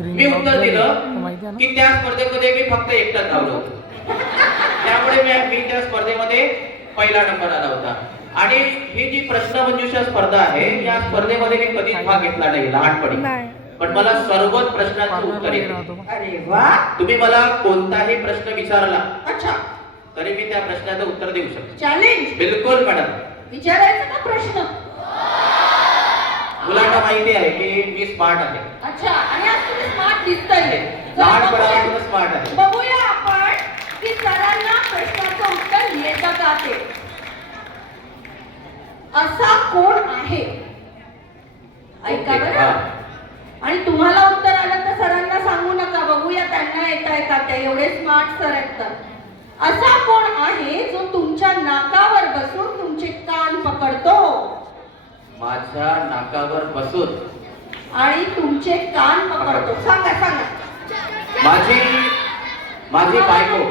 मी उत्तर दिलं की त्या स्पर्धेमध्ये मी फक्त एकटाच धावलो होतो, त्यामुळे मी त्या स्पर्धेमध्ये पहिला नंबर आला होता. आणि ही जी प्रश्नमंजुषा स्पर्धा आहे, या स्पर्धेमध्ये मी कधीच भाग घेतला नाही लहानपणी, पण मला सर्वच प्रश्नांची उत्तर येते. अरे वा. तुम्ही मला कोणताही प्रश्न विचारला अच्छा, तरी मी त्या प्रश्नाचं उत्तर देऊ शकतो. चॅलेंज. बिलकुल मॅडम. विचारायचा का प्रश्न? मुलांना माहिती आहे की मी स्मार्ट आहे. अच्छा, आणि आज तुम्ही स्मार्ट दिसताय. लहानपणापासून स्मार्ट आहे. बघूया आपण की सरांना प्रश्नाचं उत्तर येतं का ते. असा कोण आहे? ऐका बरं. आणि तुम्हाला उत्तर आलं तर सरांना सांगू नका, बघूया त्यांना येत आहे का ते, एवढे स्मार्ट सर आहेत तर. असा कोण आहे जो तुमच्या नाकावर बसून तुमचे कान पकडतो? माझ्या नाकावर बसून आणि तुमचे कान पकडतो? सांगा सांगा. माझी बायको.